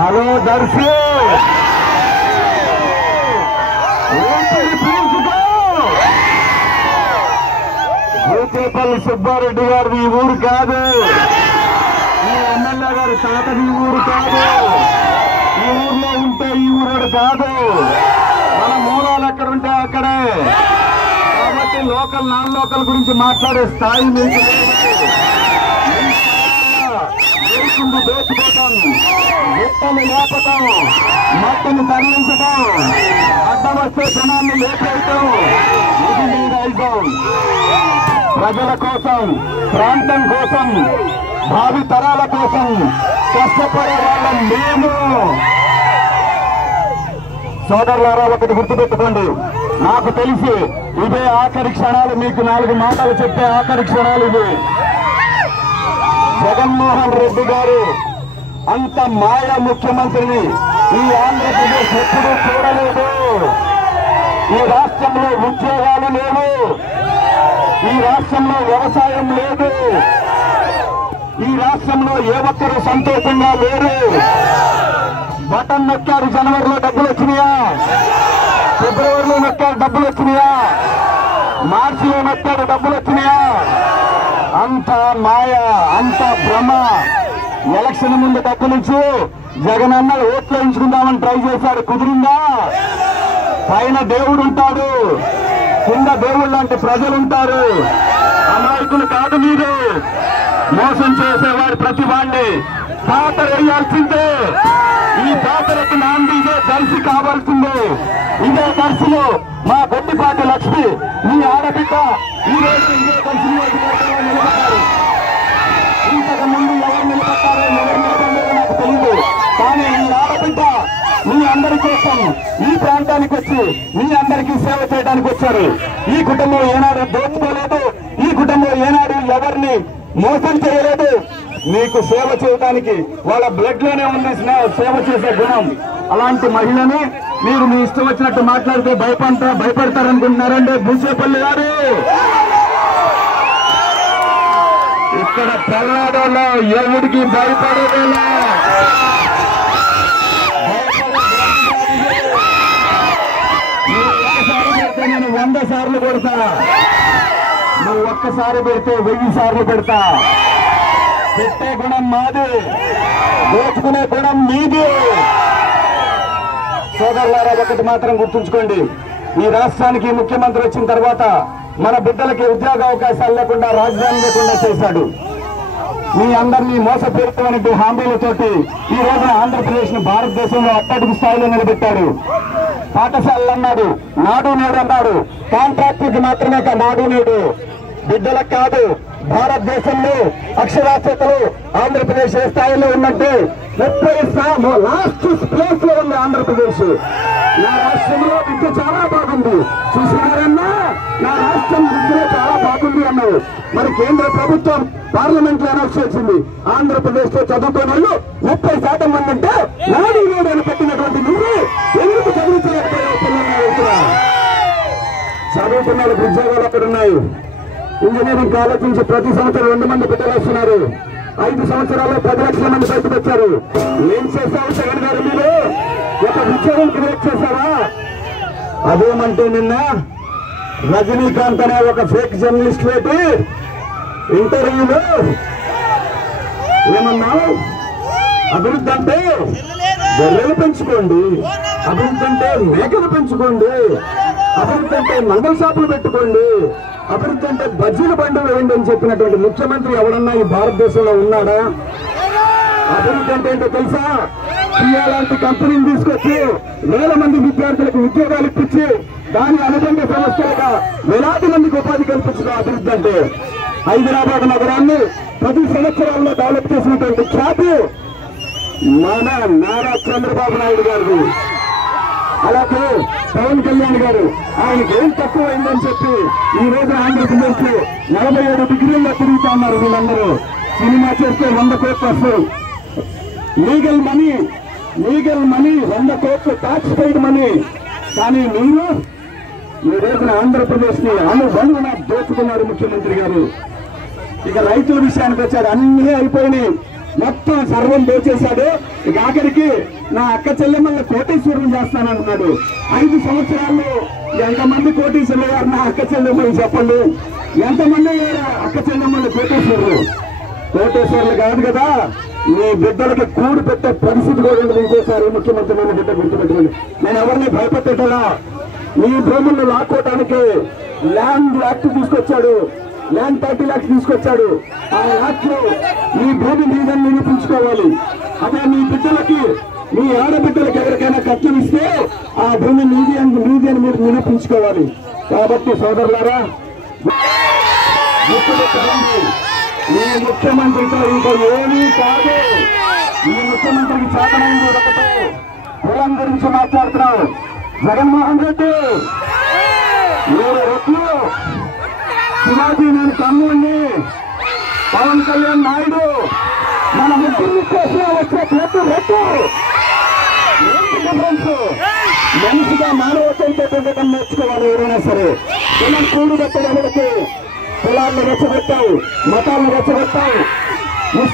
Hello Darsi Bhuchepalli Subbareddy గారు ఈ ఊరు కాదు, ఈ ఎమ్మెల్యే గారి తాతది ఈ ఊరు కాదు, ఈ ఊర్లో ఉంటే ఈ ఊరు కాదు, మన మూలాలు ఎక్కడ ఉంటే అక్కడే. కాబట్టి లోకల్ నాన్ లోకల్ గురించి మాట్లాడే స్థాయి మీకు దోచుకోవటం, గుట్టలు లేపటం, మట్టిని తరలించటం, అడ్డం వచ్చే జనాన్ని లేపేయటం, ఇది మీ నైజం. ప్రజల కోసం, ప్రాంతం కోసం, భావి తరాల కోసం కష్టపడే వాళ్ళం మేము. సోదరులారా, ఒకటి గుర్తుపెట్టుకోండి, నాకు తెలిసి ఇవే ఆఖరి క్షణాలు, మీకు 4 మాటలు చెప్పే ఆఖరి క్షణాలు ఇవి. జగన్మోహన్ రెడ్డి గారు అంత మాయ ముఖ్యమంత్రిని ఈ ఆంధ్రప్రదేశ్ ఎప్పుడూ చూడలేదు. ఈ రాష్ట్రంలో ఉద్యోగాలు లేవు, ఈ రాష్ట్రంలో వ్యవసాయం లేదు, ఈ రాష్ట్రంలో ఏ ఒక్కరూ సంతోషంగా లేరు. బటన్ నొక్కారు, జనవరిలో డబ్బులు వచ్చినాయా? ఫిబ్రవరిలో నొక్కారు, డబ్బులు వచ్చినాయా? మార్చిలో నొక్కారు, డబ్బులు వచ్చినాయా? అంత మాయ, అంత భ్రమ. ఎలక్షన్ ముందు డబ్బు నుంచి జగనన్న ఓట్లు వేయించుకుందామని ట్రై చేశాడు, కుదిరిందా? పైన దేవుడు ఉంటాడు, కింద దేవుడు లాంటి ప్రజలు ఉంటారు. అమాయకులు కాదు మీరు. మోసం చేసేవారు ప్రతి వాడిని పాతర వేయాల్సిందే. ఈ పాతరకు నాందిగే దర్శి కావాల్సిందే. ఇదే దర్శిలో మా గొడ్డిపాటి లక్ష్మి, మీ ఆడబిడ్డ, ఈ రోజు ఇదే దర్శిలో నిలబడ్డారు. ఇంతకు ముందు ఎవరు నిలబడ్డారో ఎవరు నిలబడ్డారో నాకు తెలియదు. కానీ ఈ ఆడబిడ్డ మీ అందరి కోసం ఈ ప్రాంతానికి వచ్చి మీ అందరికీ సేవ చేయడానికి వచ్చారు. ఈ కుటుంబం ఏనాడు దోచుకోలేదు, ఈ కుటుంబం ఏనాడు ఎవరిని మోసం చేయలేదు. మీకు సేవ చేయడానికి వాళ్ళ బ్లడ్ లోనే ఉంది సేవ చేసే గుణం. అలాంటి మహిళని మీరు మీ ఇష్టం వచ్చినట్టు మాట్లాడితే భయపడతారనుకుంటున్నారండి భూచేపల్లి గారు. ఇక్కడ ప్రహ్లాదంలో ఎవరికి భయపడేదేలా. నేను 100 సార్లు కొడతా, నువ్వు ఒక్కసారి పెడితే 1000 సార్లు పెడతా. పెట్టే గుణం మాది, దోచుకునే గుణం మీది. సోదరులారా, ఒకటి మాత్రం గుర్తుంచుకోండి, ఈ రాష్ట్రానికి ముఖ్యమంత్రి వచ్చిన తర్వాత మన బిడ్డలకి ఉద్యోగ అవకాశాలు లేకుండా, రాజధాని లేకుండా చేశాడు. మీ అందరినీ మోసపేరుతామనే హామీలతోటి ఈ రోజు ఆంధ్రప్రదేశ్ ను భారతదేశంలో అట్టడుగు స్థాయిలో నిలబెట్టాడు. పాఠశాలలు అన్నాడు, నాడు నేడు అన్నాడు. కాంట్రాక్టుకి మాత్రమే నాడు నేడు, బిడ్డలకు కాదు. భారతదేశంలో అక్షరాస్యతలు ఆంధ్రప్రదేశ్ ఏ స్థాయిలో ఉందంటే 30 లాస్ట్ ప్లేస్ లో ఉంది ఆంధ్రప్రదేశ్. నా రాష్ట్రంలో విద్య చాలా బాగుంది చూసినారన్నా, నా రాష్ట్రం విద్యలో చాలా బాగుంది అన్నావు. మరి కేంద్ర ప్రభుత్వం పార్లమెంట్ లో అనౌన్స్ చేసింది, ఆంధ్రప్రదేశ్ లో చదువుకునే వాళ్ళు 30% మంది అంటే నాడు నేడు అని పెట్టినటువంటి నువ్వు ఎందుకు చదివించలేకపోయావు పిల్లలు? చదువుకున్న వాళ్ళకి ఉద్యోగాలు అక్కడ ఉన్నాయి. ఇంజనీరింగ్ కాలేజ్ నుంచి ప్రతి సంవత్సరం 2 మంది బిడ్డలు వస్తున్నారు. 5 సంవత్సరాల్లో 10 లక్షల మంది బయటకు వచ్చారు. ఏం చేశావు జగన్ గారు? మీరు ఒక ఉద్యోగం క్రియేట్ చేశారా? అదేమంటే నిన్న రజనీకాంత్ అనే ఒక ఫేక్ జర్నలిస్ట్ పెట్టి ఇంటర్వ్యూలో ఏమన్నావు? అభివృద్ధి అంటే గొర్రెలు పెంచుకోండి, అభివృద్ధి అంటే మేకలు పెంచుకోండి, అభివృద్ధి అంటే మంగళ షాపులు పెట్టుకోండి, అభివృద్ధి అంటే బజ్జీల బండ్లు వేయండి అని చెప్పినటువంటి ముఖ్యమంత్రి ఎవరన్నా ఈ భారతదేశంలో ఉన్నాడా? అభివృద్ధి అంటే ఏంటో తెలుసా? లాంటి కంపెనీని తీసుకొచ్చి 1000 మంది విద్యార్థులకు ఉద్యోగాలు ఇప్పించి దాని అనుబంధ సంస్థలుగా 1000 మందికి ఉపాధి కల్పించడం అభివృద్ధి అంటే. హైదరాబాద్ నగరాన్ని 10 సంవత్సరాల్లో డెవలప్ చేసినటువంటి ఖ్యాతి మన నారా చంద్రబాబు నాయుడు గారు. అలాగే పవన్ కళ్యాణ్ గారు, ఆయనకి ఏం తక్కువైందని చెప్పి ఈ రోజు ఆంధ్రప్రదేశ్ లో 47 డిగ్రీల్లో తిరుగుతా ఉన్నారు వీళ్ళందరూ. సినిమా చేస్తే 100 కోట్లు వస్తాయి. లీగల్ మనీ 100 కోట్లు ట్యాక్స్ పెయిడ్ మనీ. కానీ మీరు ఈ రోజున ఆంధ్రప్రదేశ్ ని అనుబంధన దోచుకున్నారు ముఖ్యమంత్రి గారు. ఇక రైతుల విషయానికి వచ్చాడు, అన్ని అయిపోయినాయి, మొత్తం సర్వం దోచేశాడు. ఇక ఆఖరికి నా అక్క చెల్లెమ్మల్ని కోటీశ్వరులు చేస్తానంటున్నాడు. 5 సంవత్సరాల్లో ఎంతమంది కోటీశ్వరులు గారు నా అక్క చెల్లెమ్మలు చెప్పండి, ఎంతమంది అక్క చెల్లెమ్మల్ని కోటేశ్వర్లు కాదు కదా, మీ బిడ్డలకి కూడు పెట్టే పరిస్థితి కూడా ఉండదు. ఇంకోసారి ముఖ్యమంత్రి బిడ్డ గుర్తుపెట్టుకోండి. నేను ఎవరిని భయపెట్టేటలా, మీ భూములను లాక్కోవడానికి ల్యాండ్ యాక్ట్ తీసుకొచ్చాడు, ల్యాండ్ 30 lakhs తీసుకొచ్చాడు. ఆ యాక్ట్ లో మీ భూమి మీదని నిరూపించుకోవాలి. అదే మీ బిడ్డలకి, మీ ఆడబిడ్డలకి ఎవరికైనా కట్నం ఇస్తే ఆ భూమి నీది అని మీరు నిరూపించుకోవాలి. కాబట్టి సోదరులారా, ఈ ముఖ్యమంత్రితో ఇంకా ఏమీ కాదు. ఈ ముఖ్యమంత్రికి చేతనైంది ఒకటే, కులం గురించి మాట్లాడుతున్నావు. జగన్మోహన్ రెడ్డి 7 రెట్లు, శివాజీ నేను తమ్ముడిని, పవన్ కళ్యాణ్ నాయుడు మన ముగ్గురు కోసం వచ్చే ప్రతి రెట్టు. ఏంటి డిఫరెన్స్? మనిషిగా మానవత్వంతో ఉండటం నేర్చుకోవాలి ఎవరైనా సరే. కులం కూడు పెట్టడానికి కులాలను రెచ్చగొట్టావు, మతాలను రెచ్చగొట్టావు,